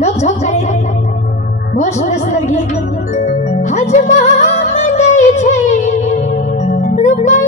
लोग झोंक करे बहुत सुंदर सुंदर गीत हजमा मंगई छै रूपा